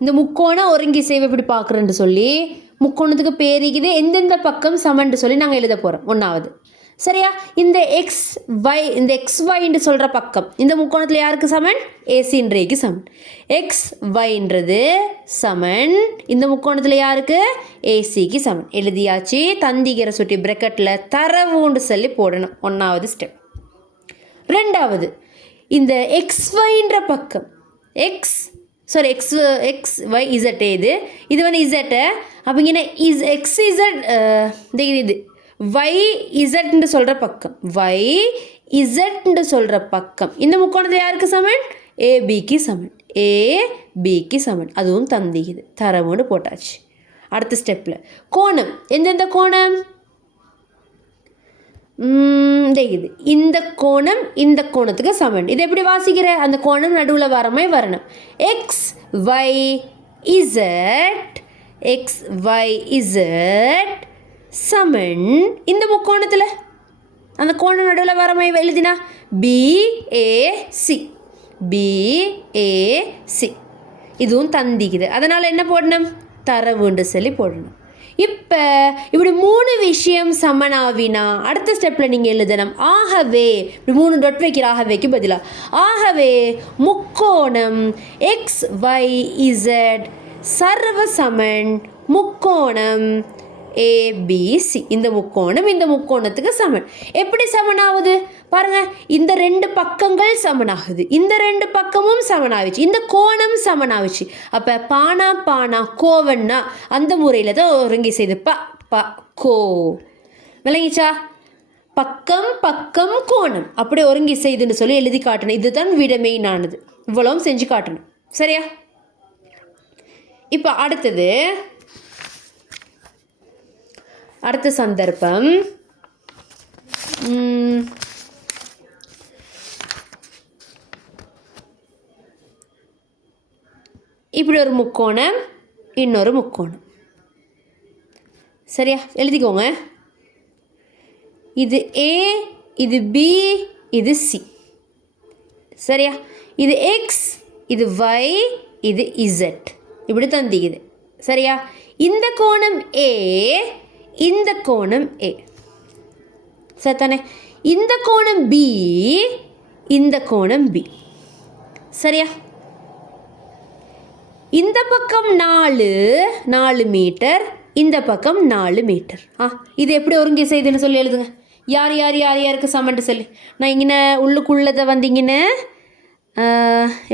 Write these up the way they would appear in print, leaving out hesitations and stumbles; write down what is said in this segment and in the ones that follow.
இந்த முக்கோண ஒருங்கிசைவை எப்படி பார்க்குறேன்னு சொல்லி முக்கோணத்துக்கு பேரிக்குது எந்தெந்த பக்கம் சமன்ட்டு சொல்லி நாங்கள் எழுத போகிறோம். ஒன்றாவது சரியா. இந்த எக்ஸ் ஒய், இந்த எக்ஸ் ஒய்ன்னு சொல்கிற பக்கம் இந்த முக்கோணத்தில் யாருக்கு சமன்? ஏசின்றேக்கு சமன். எக்ஸ் ஒய்ன்றது சமன் இந்த முக்கோணத்தில் யாருக்கு? ஏசிக்கு சமன். எழுதியாச்சு. தந்திகிற சுட்டி பிரக்கெட்டில் தரவுன்னு சொல்லி போடணும். ஒன்றாவது ஸ்டெப். ரெண்டாவது, இந்த எக்ஸ் ஒய்ன்ற பக்கம் எக்ஸ் ஒய் இசட் இது வந்து இசட்டு. அப்போ இங்கே எக்ஸ் இசட் இது y z சொல்கிற பக்கம் y z சொல்கிற பக்கம் இந்த முக்கோணத்தில் யாருக்கு சமன்? ஏபிக்கு சமன். ஏபிக்கு சமன். அதுவும் தந்திக்குது. தரவுன்னு போட்டாச்சு. அடுத்த ஸ்டெப்பில் கோணம். எந்தெந்த கோணம்? இது இந்த கோணம் இந்த கோணத்துக்கு சமன். இது எப்படி வாசிக்கிற? அந்த கோணம் நடுவில் வரமே வரணும். எக்ஸ் ஒய் இசட் சமன் இந்த முக்கோணத்தில் அந்த கோணம் நடுவில் வரமை எழுதினா பிஏசி. இதுவும் தந்திக்குது. அதனால் என்ன போடணும்? தரவுண்டு சொல்லி போடணும். இப்போ இப்படி 3 விஷயம் சமனாவினா அடுத்த ஸ்டெப்பில் நீங்கள் எழுதணும். ஆகவே இப்படி 3 டொட் வைக்கிற ஆகவேக்கு பதிலாக ஆகவே முக்கோணம் எக்ஸ் ஒய் இசட் சர்வ சமன் முக்கோணம் ஏபிசி. இந்த முக்கோணம் இந்த முக்கோணத்துக்கு சமன். எப்படி சமனாகுது பாருங்கள். இந்த 2 பக்கங்கள் சமனாகுது. இந்த 2 பக்கமும் சமனாகிச்சு. இந்த கோணம் சமனாகிச்சு. அப்போ பானா பானா கோவன்னா அந்த முறையில் தான் ஒருங்கி செய்து கோ விளங்கிச்சா? பக்கம் பக்கம் கோணம் அப்படி ஒருங்கி செய்துன்னு சொல்லி எழுதி காட்டணும். இதுதான் விட மெயினானது. இவ்வளவும் செஞ்சு காட்டணும். சரியா? இப்போ அடுத்த சந்தர்ப்பம் இப்படி ஒரு முக்கோணம் இன்னொரு முக்கோணம். சரியா? எழுதிக்கோங்க. இது ஏ, இது பி, இது சி. சரியா? இது எக்ஸ், இது ஒய், இது இசட். இப்படி தந்திக்குது. சரியா? இந்த கோணம் ஏ, இந்த கோணம் ஏ. சரிதானே? இந்த கோணம் பி, இந்த கோணம் பி. சரியா? இந்த பக்கம் 4 மீட்டர், இந்த பக்கம் 4 மீட்டர். இது எப்படி ஒருங்கி செய்துன்னு சொல்லி எழுதுங்க. யாருக்கு சமன்ட்டு சொல்லி நான் இங்கே உள்ளுக்குள்ளதை வந்து இங்கே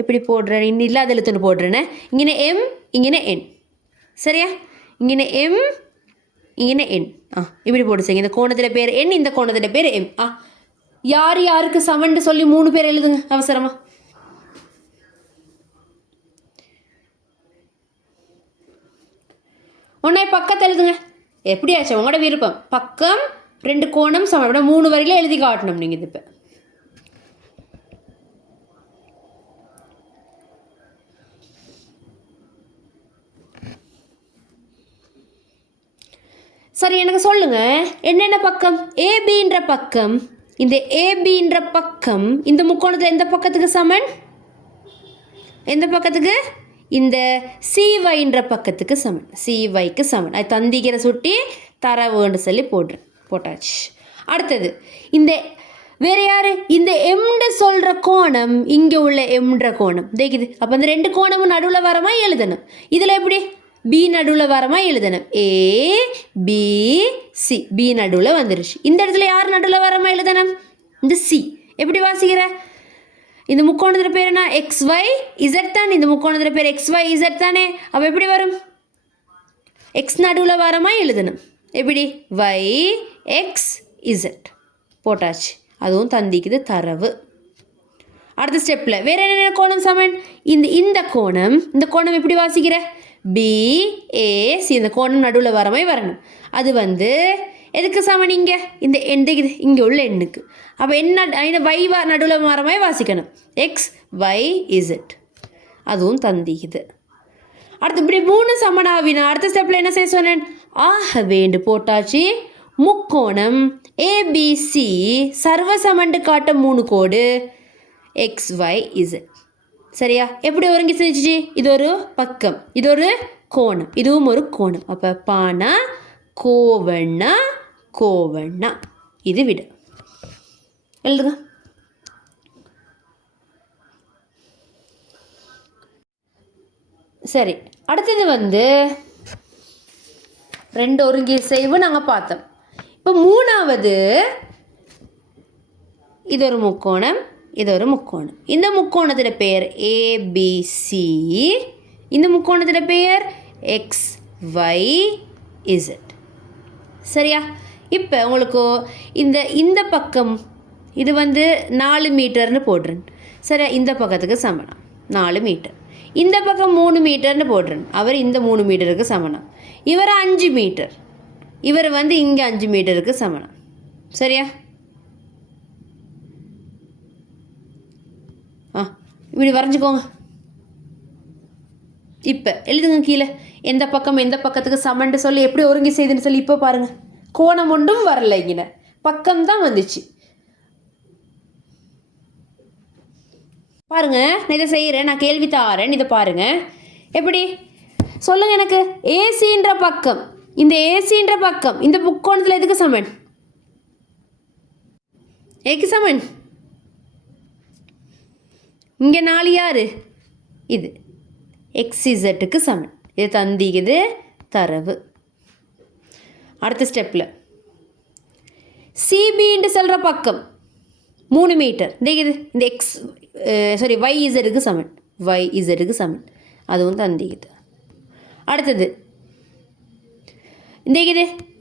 எப்படி போடுறேன்? இன்னும் இல்லாத எழுத்துன்னு போடுறேன்னு. இங்கே எம், இங்கே என். சரியா? இங்கே எம், இங்கே என். இப்படி போடுச்சுங்க. இந்த கோணத்தில் பேர் என், இந்த கோணத்தில் பேர் எம். யாருக்கு சமன்ட்டு சொல்லி 3 பேர் எழுதுங்க அவசரமாக. உடனே பக்கத்தை எழுதுங்க. எப்படியாச்சும் உங்களோட விருப்பம். பக்கம் 2 கோணம் சமன். 3 வரையில எழுதி காட்டணும் நீங்கள். இது இப்போ சரி, எனக்கு சொல்லுங்க என்னென்ன பக்கம்? ஏபின்ற பக்கம், இந்த ஏபின்ற பக்கம் இந்த முக்கோணத்தில் எந்த பக்கத்துக்கு சமன்? எந்த பக்கத்துக்கு? இந்த சிஒய்ன்ற பக்கத்துக்கு சமன். சிஒய்க்கு சமன். அது தந்திக்கிற சுட்டி தரவுன்னு சொல்லி போட்டாச்சு. அடுத்தது இந்த வேறு யார்? இந்த எம்னு சொல்கிற கோணம் இங்கே உள்ள எம்ன்ற கோணம் தேக்குது. அப்போ இந்த 2 கோணமும் நடுவில் வரமா எழுதணும். இதில் எப்படி? பி நடுவில் வரமா எழுதணும். ஏ பி சி. பி நடுவில் வந்துருச்சு. இந்த இடத்துல யார் நடுவில் வரமா எழுதணும்? இந்த சி. எப்படி வாசிக்கிற? இந்த முக்கோணத்தில் பேர் என்ன? எக்ஸ் ஒய் இசட் தானே. இந்த முக்கோணத்தில் பேர் எக்ஸ் ஒய் இசட் தானே. அப்போ எப்படி வரும்? எக்ஸ் நடுவில் வரமா எழுதணும். எப்படி? ஒய் எக்ஸ் இசட் போட்டாச்சு. அதுவும் தந்திக்குது தரவு. அடுத்த ஸ்டெப்பில் வேறு என்னென்ன கோணம் சமன்? இந்த கோணம் எப்படி வாசிக்கிற? பிஏசி. இந்த கோணம் நடுவில் வரமே வரணும். அது வந்து எதுக்கு சமன்? இந்த எண்டுக்குது இங்கே உள்ள எண்ணுக்கு. அப்போ என்ன வை நடுவில் வரமே வாசிக்கணும். X y z. அதுவும் தந்திக்குது. அடுத்து இப்படி 3 சமனாவினா அடுத்த ஸ்டெப்பில் என்ன செய்ய சொன்னேன்? ஆகவேண்டு போட்டாச்சு. முக்கோணம் ஏபிசி சர்வ சமண்டு காட்ட 3 கோடு எக்ஸ் ஒய் இசட். சரியா? எப்படி ஒருங்கி செஞ்சிச்சு? இது ஒரு பக்கம், இது ஒரு கோணம், இதுவும் ஒரு கோணம். அப்போ பானா கோவண்ணா கோவண்ணா. இது விட எழுதுங்க. சரி, அடுத்தது வந்து 2 ஒருங்கி செய்வு நாங்கள் பார்த்தோம். இப்போ மூணாவது இது ஒரு முக்கோணம், இது ஒரு முக்கோணம். இந்த முக்கோணத்தோட பெயர் ஏபிசி, இந்த முக்கோணத்தோட பெயர் XYZ. சரியா? இப்போ உங்களுக்கு இந்த பக்கம் இது வந்து 4 மீட்டர்னு போடுறேன். சரியா? இந்த பக்கத்துக்கு சமணம் 4 மீட்டர். இந்த பக்கம் 3 மீட்டர்னு போடுறேன். அவர் இந்த 3 மீட்டருக்கு சமணம். இவர் 5 மீட்டர், இவர் வந்து இங்கே 5 மீட்டருக்கு சமணம். சரியா? இப்படி வரைஞ்சிக்கோங்க. இப்போ எழுதுங்க கீழே எந்த பக்கம் எந்த பக்கத்துக்கு சமன்ட்டு சொல்லி எப்படி ஒருங்கி செய்துன்னு சொல்லி. இப்போ பாருங்கள், கோணம் ஒன்றும் வரல, இங்கே பக்கம்தான் வந்துச்சு. பாருங்க, நான் இதை செய்கிறேன், நான் கேள்வி தாரேன், இதை பாருங்க எப்படி சொல்லுங்க எனக்கு. ஏசின்ற பக்கம், இந்த ஏசின்ற பக்கம் இந்த முக்கோணத்தில் எதுக்கு சமன்? ஏக்கு சமன். இங்கே 4 யாரு? இது XZக்கு சமன். இது தந்திக்குது தரவு. அடுத்த ஸ்டெப்பில் சிபின்னு சொல்கிற பக்கம் 3 மீட்டர் இது, இந்த YZக்கு சமன், YZக்கு சமன், அதுவும் தந்திக்குது. அடுத்தது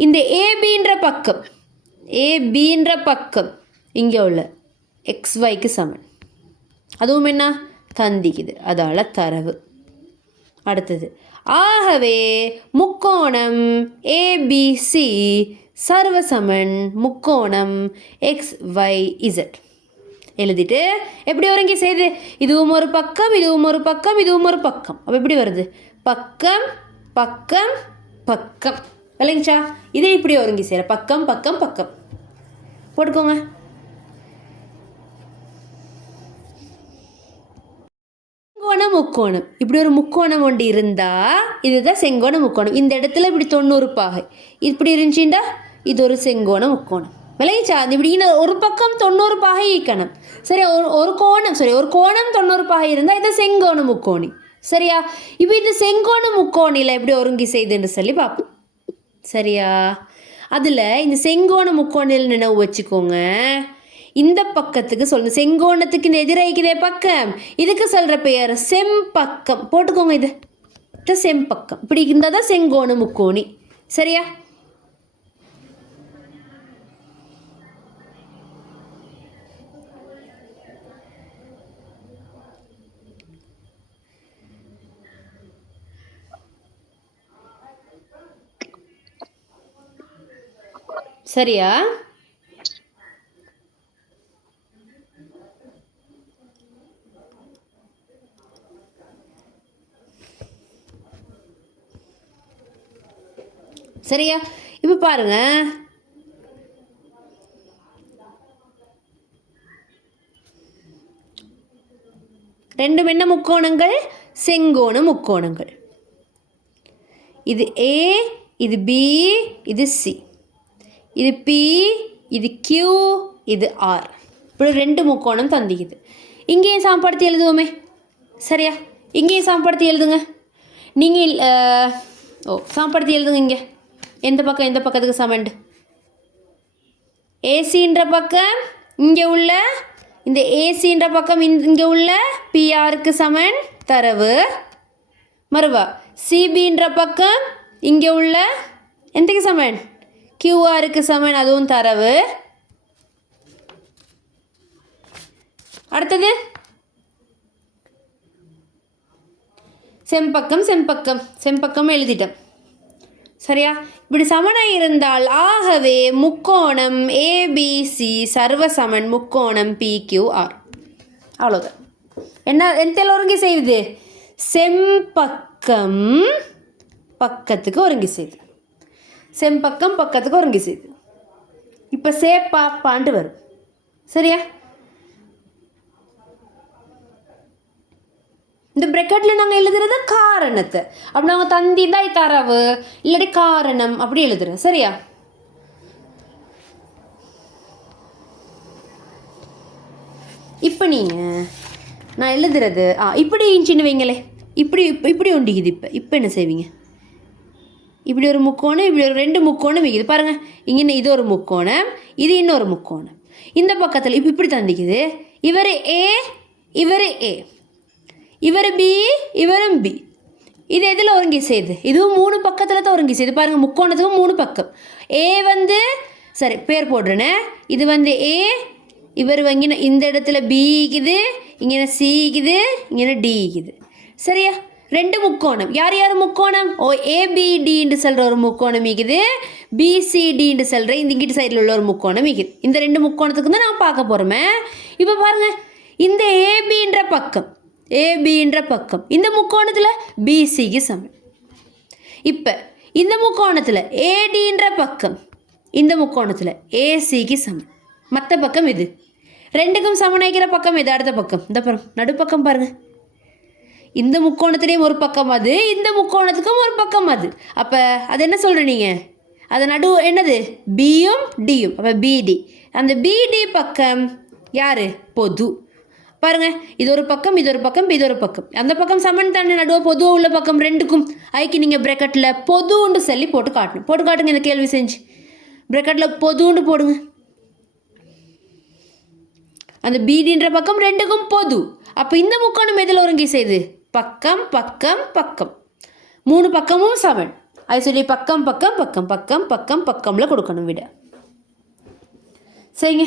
இந்த ஏபின்ற பக்கம், ஏபின்ற பக்கம் இங்கே உள்ள XYக்கு சமன், அதுவும் என்ன தந்திக்குது, அதால் தரவு. அடுத்தது ஆகவே முக்கோணம் ஏபிசி சர்வசமன் முக்கோணம் XYZ. எழுதிட்டு எப்படி ஒருங்கி செய்து? இதுவும் ஒரு பக்கம், இதுவும் ஒரு பக்கம், இதுவும் ஒரு பக்கம். அப்போ எப்படி வருது? பக்கம் பக்கம் பக்கம். இல்லைங்கச்சா? இதை இப்படி ஒருங்கி செய்கிற பக்கம் பக்கம் பக்கம் போட்டுக்கோங்க. செங்கோண முக்கோணம், இப்படி ஒரு முக்கோணம் ஒன்று இருந்தால் இதுதான் செங்கோண முக்கோணம். இந்த இடத்துல இப்படி 90 பாகை இப்படி இருந்துச்சுண்டா இது ஒரு செங்கோண முக்கோணம். விளைச்சா? இப்படி ஒரு பக்கம் 90 பாகை ஈக்கணும். சரி, ஒரு கோணம், சரி, ஒரு கோணம் 90 பாகை இருந்தால் இது செங்கோண முக்கோணி. சரியா? இப்போ இது செங்கோண முக்கோணியில் எப்படி ஒருங்கி செய்துன்னு சொல்லி பார்ப்போம். சரியா? அதில் இந்த செங்கோண முக்கோணில் நினைவு வச்சுக்கோங்க. இந்த பக்கத்துக்கு சொல்லணும், செங்கோணத்துக்கு இந்த எதிராகிக்குதே பக்கம், இதுக்கு சொல்கிற பெயர் செம்பக்கம். போட்டுக்கோங்க, இது செம்பக்கம். இப்படி இருந்தால் தான் செங்கோண முக்கோணி. சரியா? சரியா? சரியா? இப்போ பாருங்க, ரெண்டும் என்ன முக்கோணங்கள்? செங்கோண முக்கோணங்கள். இது A, இது B, இது C, இது P, இது Q, இது R. இப்படி 2 முக்கோணம் தந்திக்குது. இங்கேயும் சாம்படுத்தி எழுதுவோமே. சரியா? இங்கேயும் சாம்படுத்தி எழுதுங்க. நீங்கள் சாம்படுத்தி எழுதுங்க. இங்கே எந்த பக்கம் எந்த பக்கத்துக்கு சமண்டு? ஏசின்ற பக்கம் இங்கே உள்ள இந்த ஏசின்ற பக்கம் இங்கே உள்ள பிஆருக்கு சமன் தரவு. மறுவா சிபின்ற பக்கம் இங்கே உள்ள எந்தக்கு சமன்? கியூஆருக்கு சமன், அதுவும் தரவு. அடுத்தது செம்பக்கம் செம்பக்கம் செம்பக்கம் எழுதிட்டோம். சரியா? இப்படி சமனாக இருந்தால் ஆகவே முக்கோணம் ஏபிசி சர்வசமன் முக்கோணம் PQR. அவ்வளோதான். என்ன எந்த ஒருங்கி செய்யுது? செம்பக்கம் பக்கத்துக்கு ஒருங்கி செய்யுது, செம்பக்கம் பக்கத்துக்கு ஒருங்கி செய்யுது. இப்போ சேப்பாப்பாண்டு வரும். சரியா? இந்த ப்ரெக்கெட்டில் நாங்கள் எழுதுறது காரணத்தை. அப்படி நாங்கள் தந்திந்தாய் தரவு இல்லாட்டி காரணம் அப்படி எழுதுறோம். சரியா? இப்போ நீங்கள் நான் எழுதுறது இப்படி இன்ச்சின்னு வைங்களே. இப்படி ஒண்டிக்குது. இப்போ என்ன செய்வீங்க? இப்படி ஒரு முக்கோணம், இப்படி ஒரு 2 முக்கோணம் வைக்குது பாருங்கள். இங்கே இது ஒரு முக்கோணம், இது இன்னொரு முக்கோணம். இந்த பக்கத்தில் இப்படி தந்திக்குது. இவர் ஏ, இவர் ஏ, இவர் பி, இவரும் பி. இது எதில் ஒருங்கி செய்யுது? இதுவும் 3 பக்கத்தில் தான் ஒருங்கி செய்யுது பாருங்கள். முக்கோணத்துக்கும் 3 பக்கம். ஏ சரி பேர் போடுறேனே. இது ஏ, இவர் இந்த இடத்துல பி இருக்குது, இங்கே சி இருக்குது, இங்கே டி இருக்குது. சரியா? 2 முக்கோணம். யார் யார் முக்கோணம்? ஏபிடின்னு சொல்கிற ஒரு முக்கோணம் இருக்குது, பிசிடின்னு சொல்கிற இந்த இங்கிட்டு சைடில் உள்ள ஒரு முக்கோணம் இருக்குது. இந்த 2 முக்கோணத்துக்கு தான் நான் பார்க்க போகிறோமே. இப்போ பாருங்கள், இந்த ஏபின்ற பக்கம் இந்த முக்கோணத்தில் பிசிக்கு சமம். இப்போ இந்த முக்கோணத்தில் ஏடின்ற பக்கம் இந்த முக்கோணத்தில் ஏசிக்கு சமம். மற்ற பக்கம் இது 2க்கும் சமனாய்க்கிற பக்கம் இது. அடுத்த பக்கம் இந்த நடுப்பக்கம் பாருங்கள். இந்த முக்கோணத்துலேயும் ஒரு பக்கம் அது, இந்த முக்கோணத்துக்கும் ஒரு பக்கம் அது. அப்போ அது என்ன சொல்கிற நீங்கள்? அது நடு என்னது? பியும் டியும். அப்போ பிடி. அந்த பிடி பக்கம் யார்? பொது. பாருங்கள், இது ஒரு பக்கம், இது ஒரு பக்கம், இது ஒரு பக்கம். அந்த பக்கம் சமன் தானே, நடுவ பொதுவாக உள்ள பக்கம் 2க்கும். அதுக்கு நீங்கள் ப்ரெக்கெட்டில் பொதுன்னு சொல்லி போட்டு காட்டுங்க. இந்த கேள்வி செஞ்சு ப்ரெக்கெட்டில் பொதுன்னு போடுங்க. அந்த பிடின்ற பக்கம் 2க்கும் பொது. அப்போ இந்த முக்கோணம் எதில் ஒருங்கி செய்யுது? பக்கம் பக்கம் பக்கம். 3 பக்கமும் சமன். அது சொல்லி பக்கம் பக்கம் பக்கம் பக்கம் பக்கம் பக்கம்ல கொடுக்கணும் விட. சரிங்க.